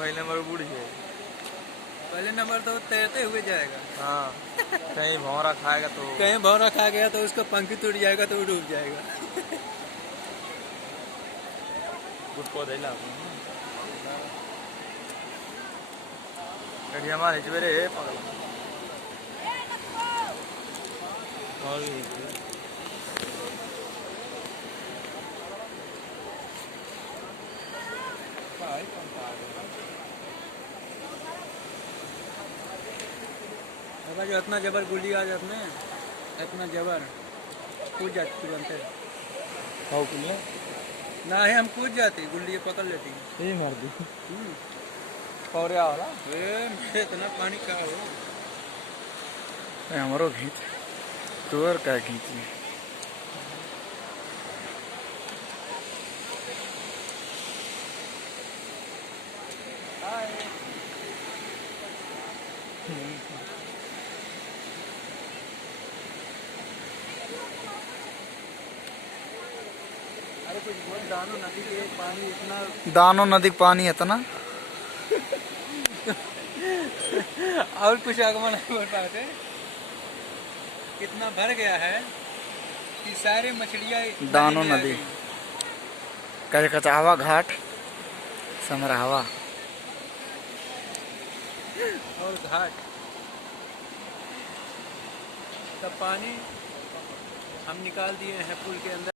पहले नंबर बूढ़ है। पहले नंबर तो तैरते हुए जाएगा। हाँ, कहीं भौरा खाएगा तो कहीं भौरा खा गया तो उसका पंख टूट जाएगा तो वो डूब जाएगा। कुछ पौधे ला हमारे सवेरे पगला और बाबा जो इतना जबर गुल्ली आ जात में, इतना जबर कूद जाती तुरंत। खाओ किले ना ही हम कूद जाती, गुल्ली पकड़ लेती। यही मार दी पौरिया वाला इतना पानी का हो। हमारो खींच तुअर का खींची अरे कुछ बोल, दानो नदी के पानी इतना दानो नदी पानी इतना और कुछ आगमन नहीं बोल पाते। कितना भर गया है कि सारे मछलियाँ दानो नदी कचकचावा घाट समरावा और घाट का पानी हम निकाल दिए हैं पुल के अंदर।